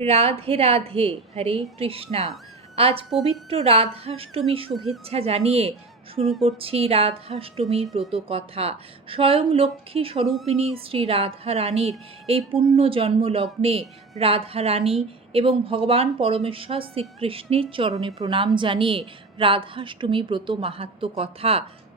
রাধে রাধে, হরে কৃষ্ণা। আজ পবিত্র রাধাষ্টমী শুভেচ্ছা জানিয়ে শুরু করছি রাধাষ্টমীর ব্রত কথা। স্বয়ং লক্ষ্মী স্বরূপিণী শ্রী রাধা রানীর এই পুণ্য জন্মলগ্নে রাধা রানী এবং ভগবান পরমেশ্বর শ্রীকৃষ্ণের চরণে প্রণাম জানিয়ে রাধাষ্টমী ব্রত মাহাত্ম কথা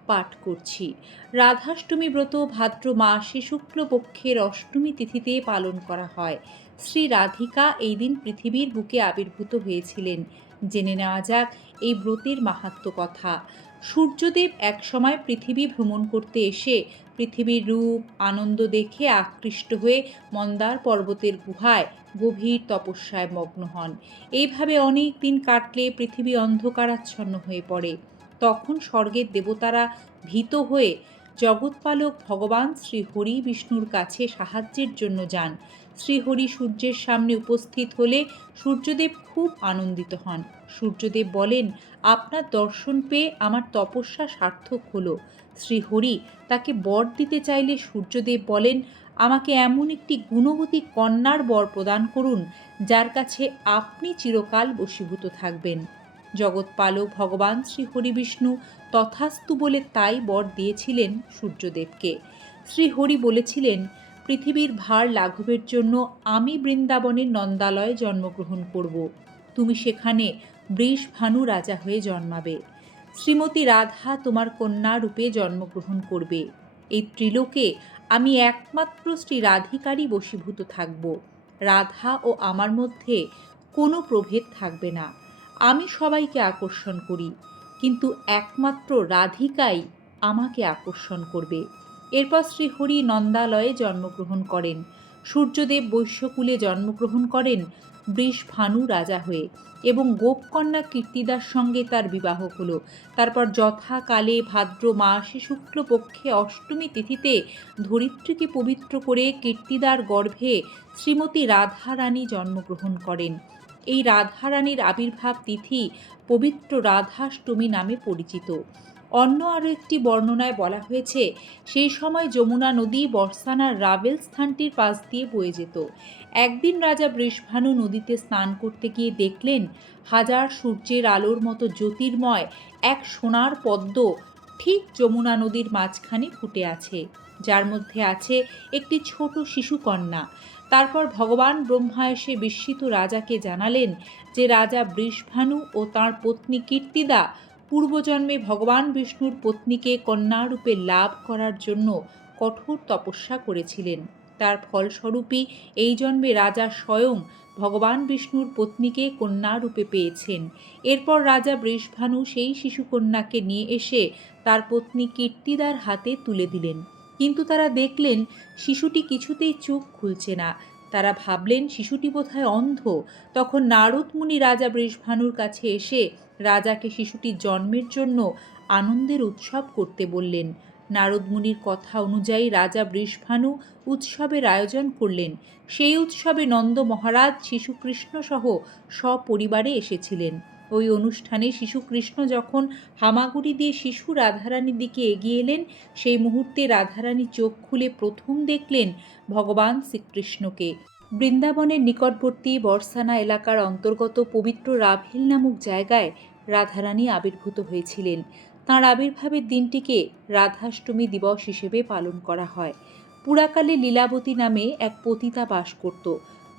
পাঠ করছি। রাধাষ্টমী ব্রত ভাদ্র মাসে শুক্লপক্ষের অষ্টমী তিথিতে পালন করা হয়। শ্রী রাধিকা এই দিন পৃথিবীর বুকে আবির্ভূত হয়েছিলেন। জেনে নেওয়া যাক এই ব্রতের মাহাত্ম কথা। সূর্যদেব একসময় পৃথিবী ভ্রমণ করতে এসে পৃথিবীর রূপ, আনন্দ দেখে আকৃষ্ট হয়ে মন্দার পর্বতের গুহায় গভীর তপস্যায় মগ্ন হন। এইভাবে অনেক দিন কাটলে পৃথিবী অন্ধকারাচ্ছন্ন হয়ে পড়ে। তখন স্বর্গের দেবতারা ভীত হয়ে জগৎপালক ভগবান শ্রী হরি বিষ্ণুর কাছে সাহায্যের জন্য যান। শ্রীহরি সূর্যের সামনে উপস্থিত হলে সূর্যদেব খুব আনন্দিত হন। সূর্যদেব বলেন, আপনার দর্শন পেয়ে আমার তপস্যা সার্থক হলো। শ্রীহরি তাকে বর দিতে চাইলে সূর্যদেব বলেন, আমাকে এমন একটি গুণবতী কন্যার বর প্রদান করুন, যার কাছে আপনি চিরকাল বশীভূত থাকবেন। জগৎপালক ভগবান শ্রী হরি বিষ্ণু তথাস্তু বলে তাই বর দিয়েছিলেন সূর্যদেবকে। শ্রী হরি বলেছিলেন পৃথিবীর ভার লাঘবের জন্য আমি বৃন্দাবনের নন্দালয়ে জন্মগ্রহণ করব। তুমি সেখানে বৃষভানু রাজা হয়ে জন্মাবে। শ্রীমতী রাধা তোমার কন্যা রূপে জন্মগ্রহণ করবে। এই ত্রিলোকে আমি একমাত্র শ্রী রাধিকারই বশীভূত থাকব। রাধা ও আমার মধ্যে কোনো প্রভেদ থাকবে না। আমি সবাইকে আকর্ষণ করি, কিন্তু একমাত্র রাধিকাই আমাকে আকর্ষণ করবে। এরপর শ্রীহরি নন্দালয়ে জন্মগ্রহণ করেন। সূর্যদেব বৈশ্যকুলে জন্মগ্রহণ করেন বৃষভানু রাজা হয়ে এবং গোপকন্যা কীর্তিদার সঙ্গে তার বিবাহ হলো। তারপর যথাকালে ভাদ্র মাসে শুক্লপক্ষে অষ্টমী তিথিতে ধরিত্রীকে পবিত্র করে কীর্তিদার গর্ভে শ্রীমতী রাধারানী জন্মগ্রহণ করেন। এই রাধারানীর আবির্ভাব তিথি পবিত্র রাধাষ্টমী নামে পরিচিত। অন্য আরও একটি বর্ণনায় বলা হয়েছে, সেই সময় যমুনা নদী বর্ষানার রাবেল স্থানটির পাশ দিয়ে বয়ে যেত। একদিন রাজা বৃষভানু নদীতে স্নান করতে গিয়ে দেখলেন, হাজার সূর্যের আলোর মতো জ্যোতির্ময় এক সোনার পদ্ম ঠিক যমুনা নদীর মাঝখানে ফুটে আছে। যার মধ্যে আছে একটি ছোট শিশুকন্যা। তারপর ভগবান ব্রহ্মা এসে বিস্মিত রাজাকে জানালেন যে রাজা বৃষভানু ও তাঁর পত্নী কীর্তিদা পূর্বজন্মে ভগবান বিষ্ণুর পত্নীকে কন্যারূপে লাভ করার জন্য কঠোর তপস্যা করেছিলেন। তার ফলস্বরূপই এই জন্মে রাজা স্বয়ং ভগবান বিষ্ণুর পত্নীকে কন্যারূপে পেয়েছেন। এরপর রাজা বৃষভানু সেই শিশুকন্যাকে নিয়ে এসে তার পত্নী কীর্তিদার হাতে তুলে দিলেন। কিন্তু তারা দেখলেন শিশুটি কিছুতেই চোখ খুলছে না। তারা ভাবলেন শিশুটি বোধহয় অন্ধ। তখন নারদমুনি রাজা বৃষভানুর কাছে এসে রাজাকে শিশুটির জন্মের জন্য আনন্দের উৎসব করতে বললেন। নারদমুনির কথা অনুযায়ী রাজা বৃষভানু উৎসবের আয়োজন করলেন। সেই উৎসবে নন্দ মহারাজ শিশুকৃষ্ণ সহ সপরিবারে এসেছিলেন। ওই অনুষ্ঠানে শিশু কৃষ্ণ যখন হামাগুড়ি দিয়ে শিশু রাধারানীর দিকে এগিয়ে এলেন, সেই মুহূর্তে রাধারানী চোখ খুলে প্রথম দেখলেন ভগবান শ্রীকৃষ্ণকে। বৃন্দাবনের নিকটবর্তী বর্ষানা এলাকার অন্তর্গত পবিত্র রাভেল নামক জায়গায় রাধারানী আবির্ভূত হয়েছিলেন। তাঁর আবির্ভাবের দিনটিকে রাধাষ্টমী দিবস হিসেবে পালন করা হয়। পুরাকালে লীলাবতী নামে এক পতিতা বাস করত।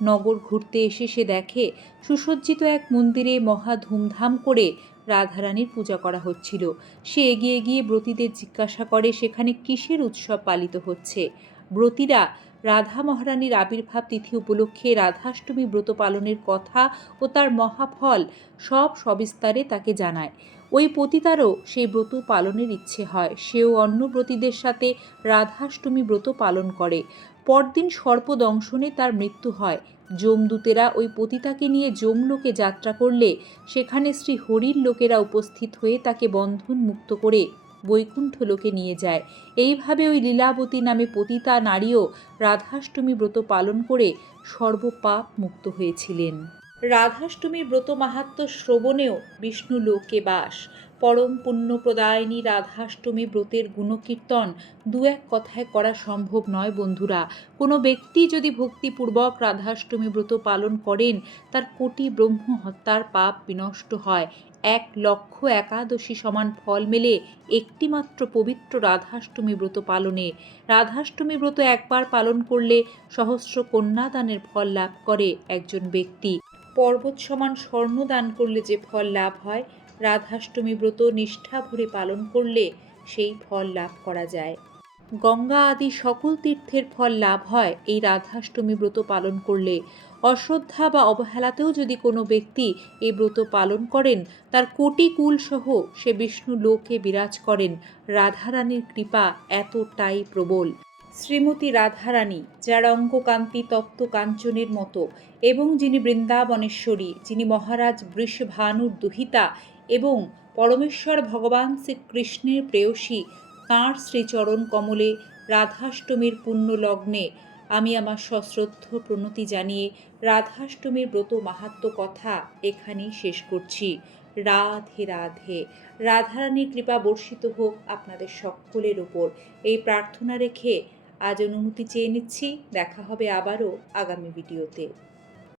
নগর ঘুরতে এসে সে দেখে সুসজ্জিত এক মন্দিরে মহা ধুমধাম করে রাধারানীর পূজা করা হচ্ছিল। সে এগিয়ে গিয়ে ব্রতীদের জিজ্ঞাসা করে সেখানে কিসের উৎসব পালিত হচ্ছে। ব্রতীরা রাধা মহারানীর আবির্ভাব তিথি উপলক্ষে রাধাষ্টমী ব্রত পালনের কথা ও তার মহাফল সব সবিস্তারে তাকে জানায়। ওই পতিতারও সেই ব্রত পালনের ইচ্ছে হয়। সেও অন্য ব্রতীদের সাথে রাধাষ্টমী ব্রত পালন করে। পরদিন সর্পদংশনে তার মৃত্যু হয়। যমদূতেরা ওই পতিতাকে নিয়ে যমলোকে যাত্রা করলে সেখানে শ্রী হরির লোকেরা উপস্থিত হয়ে তাকে বন্ধন মুক্ত করে বৈকুণ্ঠ লোকে নিয়ে যায়। এইভাবে ওই লীলাবতী নামে পতিতা নারীও রাধাষ্টমী ব্রত পালন করে সর্বপাপ মুক্ত হয়েছিলেন। রাধাষ্টমীর ব্রত মাহাত্ম শ্রবণেও বিষ্ণু লোকে বাস। পরম পুণ্যপ্রদায়িনী রাধাষ্টমী ব্রতের গুণকীর্তন দু এক কথায় করা সম্ভব নয় বন্ধুরা। কোনো ব্যক্তি যদি ভক্তিপূর্বক রাধাষ্টমী ব্রত পালন করেন, তার কোটি ব্রহ্ম হত্যার পাপ বিনষ্ট হয়। এক লক্ষ একাদশী সমান ফল মেলে একটিমাত্র পবিত্র রাধাষ্টমী ব্রত পালনে। রাধাষ্টমী ব্রত একবার পালন করলে সহস্র কন্যাদানের ফল লাভ করে একজন ব্যক্তি। পর্বত সমান স্বর্ণ দান করলে যে ফল লাভ হয়, রাধাষ্টমী ব্রত নিষ্ঠা ভরে পালন করলে সেই ফল লাভ করা যায়। গঙ্গা আদি সকল তীর্থের ফল লাভ হয়, এই রাধাষ্টমী ব্রত পালন করলে। অশ্রদ্ধা বা অবহেলাতেও যদি কোনো ব্যক্তি এই ব্রত পালন করেন, তার কোটি কুল সহ সে বিষ্ণু লোকে বিরাজ করেন। রাধারানীর কৃপা এতটাই প্রবল। শ্রীমতী রাধারানী, যার অঙ্গকান্তি তপ্ত কাঞ্চনের মতো, এবং যিনি বৃন্দাবনেশ্বরী, যিনি মহারাজ বৃষভানুর দুহিতা, এবং পরমেশ্বর ভগবান শ্রীকৃষ্ণের প্রেয়সী, তাঁর শ্রীচরণ কমলে রাধাষ্টমীর পুণ্য লগ্নে আমি আমার সশ্রদ্ধ প্রণতি জানিয়ে রাধাষ্টমীর ব্রত মাহাত্ম কথা এখানেই শেষ করছি। রাধে রাধে। রাধারানীর কৃপা বর্ষিত হোক আপনাদের সকলের ওপর এই প্রার্থনা রেখে আজ অনুমতি চেয়ে নিচ্ছি দেখা হবে আবারও আগামী ভিডিওতে।